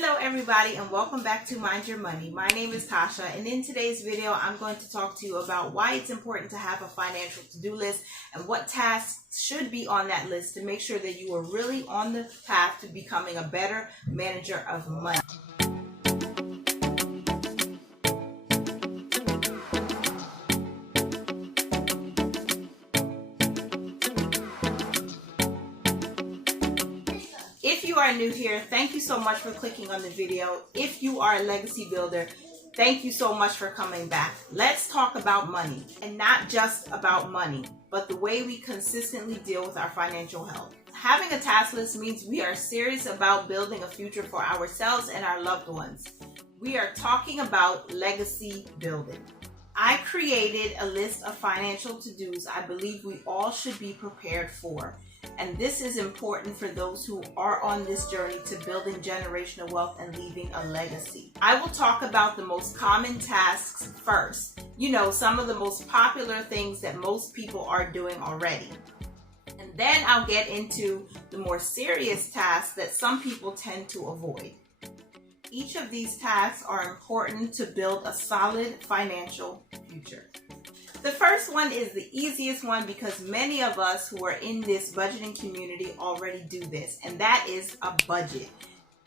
Hello everybody and welcome back to Mind Your Money. My name is Tasha and in today's video I'm going to talk to you about why it's important to have a financial to-do list and what tasks should be on that list to make sure that you are really on the path to becoming a better manager of money. If you are new here, thank you so much for clicking on the video. If you are a legacy builder, thank you so much for coming back. Let's talk about money, and not just about money, but the way we consistently deal with our financial health. Having a task list means we are serious about building a future for ourselves and our loved ones. We are talking about legacy building. I created a list of financial to-dos I believe we all should be prepared for. And this is important for those who are on this journey to building generational wealth and leaving a legacy. I will talk about the most common tasks first. You know, some of the most popular things that most people are doing already. And then I'll get into the more serious tasks that some people tend to avoid. Each of these tasks are important to build a solid financial future. The first one is the easiest one because many of us who are in this budgeting community already do this, and that is a budget.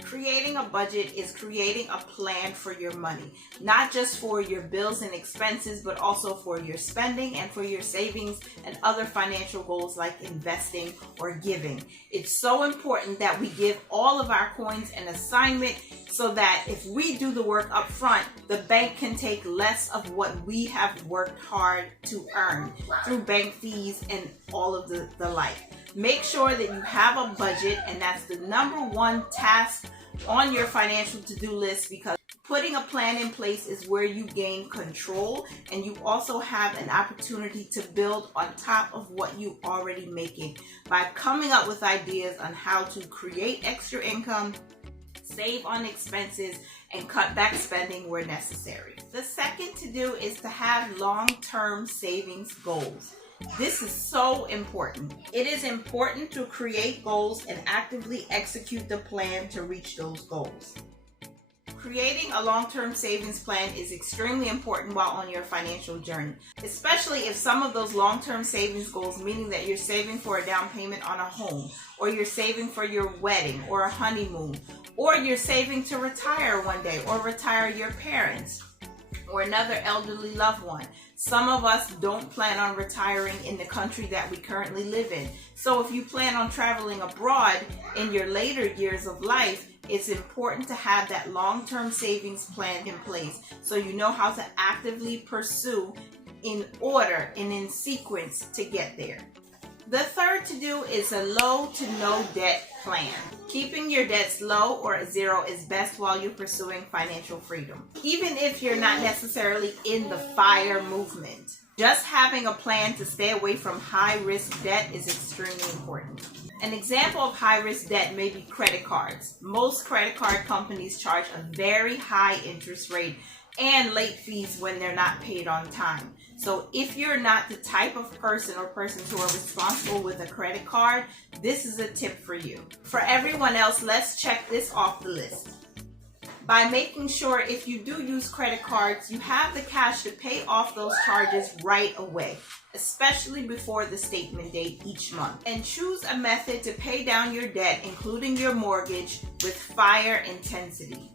Creating a budget is creating a plan for your money, not just for your bills and expenses, but also for your spending and for your savings and other financial goals like investing or giving. It's so important that we give all of our coins an assignment so that if we do the work up front, the bank can take less of what we have worked hard to earn through bank fees and all of the like. Make sure that you have a budget, and that's the number one task on your financial to-do list, because putting a plan in place is where you gain control and you also have an opportunity to build on top of what you already making by coming up with ideas on how to create extra income, save on expenses, and cut back spending where necessary. The second to do is to have long-term savings goals. This is so important. It is important to create goals and actively execute the plan to reach those goals. Creating a long-term savings plan is extremely important while on your financial journey, especially if some of those long-term savings goals, meaning that you're saving for a down payment on a home, or you're saving for your wedding or a honeymoon, or you're saving to retire one day or retire your parents or another elderly loved one. Some of us don't plan on retiring in the country that we currently live in. So if you plan on traveling abroad in your later years of life, it's important to have that long-term savings plan in place so you know how to actively pursue in order and in sequence to get there. The third to do is a low to no debt plan. Keeping your debts low or at zero is best while you're pursuing financial freedom. Even if you're not necessarily in the FIRE movement, just having a plan to stay away from high-risk debt is extremely important. An example of high-risk debt may be credit cards. Most credit card companies charge a very high interest rate and late fees when they're not paid on time. So if you're not the type of person or persons who are responsible with a credit card, this is a tip for you. For everyone else, let's check this off the list. By making sure if you do use credit cards, you have the cash to pay off those charges right away, especially before the statement date each month. And choose a method to pay down your debt, including your mortgage, with FIRE intensity.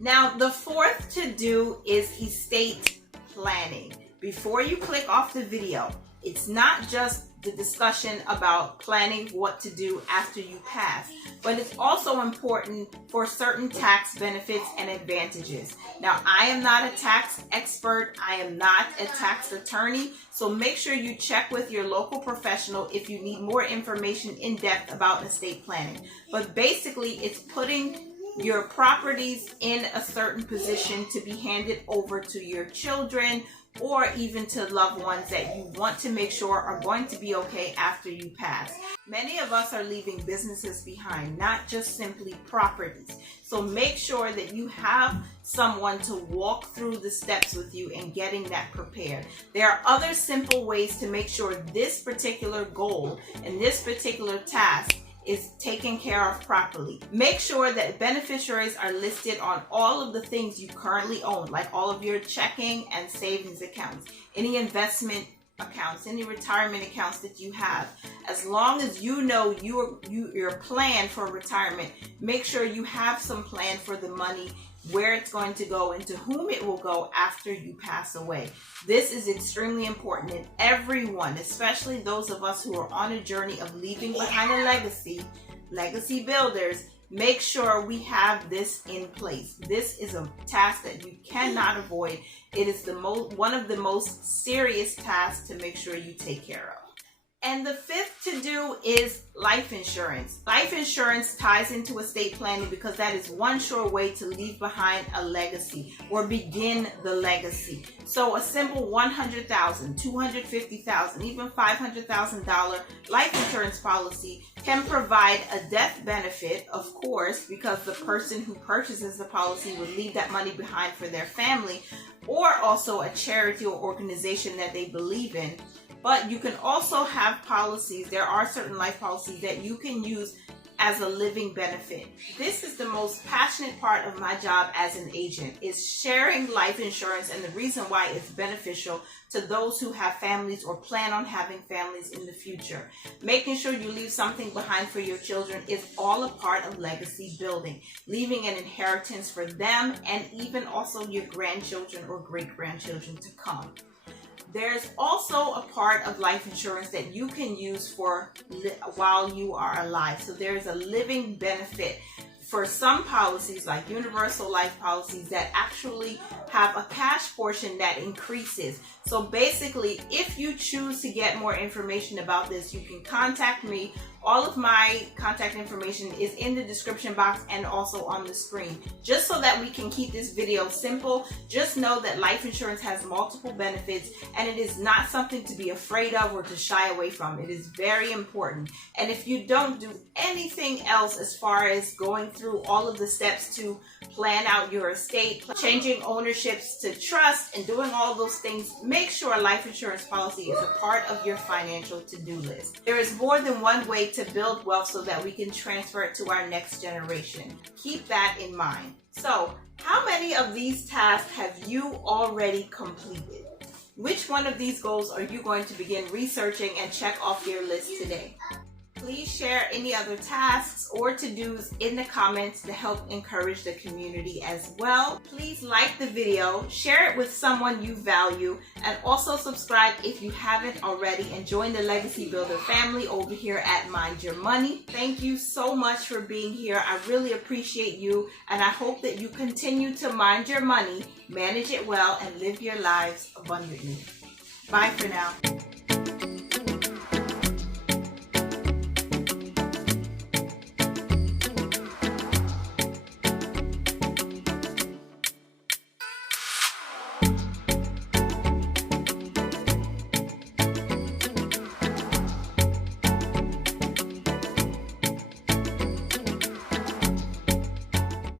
Now, the fourth to do is estate planning. Before you click off the video, it's not just the discussion about planning what to do after you pass, but it's also important for certain tax benefits and advantages. Now, I am not a tax expert. I am not a tax attorney, so make sure you check with your local professional if you need more information in depth about estate planning. But basically, it's putting your properties in a certain position to be handed over to your children or even to loved ones that you want to make sure are going to be okay after you pass. Many of us are leaving businesses behind, not just simply properties. So make sure that you have someone to walk through the steps with you and getting that prepared. There are other simple ways to make sure this particular goal and this particular task is taken care of properly. Make sure that beneficiaries are listed on all of the things you currently own, like all of your checking and savings accounts, any investment accounts, any retirement accounts that you have. As long as you know your plan for retirement, make sure you have some plan for the money, where it's going to go and to whom it will go after you pass away. This is extremely important, and everyone, especially those of us who are on a journey of leaving behind a legacy builders, make sure we have this in place. This is a task that you cannot avoid. It is one of the most serious tasks to make sure you take care of. And the fifth to do is life insurance. Life insurance ties into estate planning because that is one sure way to leave behind a legacy or begin the legacy. So a simple $100,000, $250,000, even $500,000 life insurance policy can provide a death benefit, of course, because the person who purchases the policy would leave that money behind for their family, or also a charity or organization that they believe in. But you can also have policies, there are certain life policies that you can use as a living benefit. This is the most passionate part of my job as an agent, is sharing life insurance and the reason why it's beneficial to those who have families or plan on having families in the future. Making sure you leave something behind for your children is all a part of legacy building, leaving an inheritance for them and even also your grandchildren or great-grandchildren to come. There's also a part of life insurance that you can use for while you are alive. So there's a living benefit for some policies, like universal life policies, that actually have a cash portion that increases. So basically, if you choose to get more information about this, you can contact me. All of my contact information is in the description box and also on the screen. Just so that we can keep this video simple, just know that life insurance has multiple benefits and it is not something to be afraid of or to shy away from. It is very important. And if you don't do anything else as far as going through all of the steps to plan out your estate, changing ownerships to trust, and doing all those things, make sure a life insurance policy is a part of your financial to-do list. There is more than one way to build wealth so that we can transfer it to our next generation. Keep that in mind. So, how many of these tasks have you already completed? Which one of these goals are you going to begin researching and check off your list today? Please share any other tasks or to-dos in the comments to help encourage the community as well. Please like the video, share it with someone you value, and also subscribe if you haven't already, and join the Legacy Builder family over here at Mind Your Money. Thank you so much for being here. I really appreciate you, and I hope that you continue to mind your money, manage it well, and live your lives abundantly. Bye for now.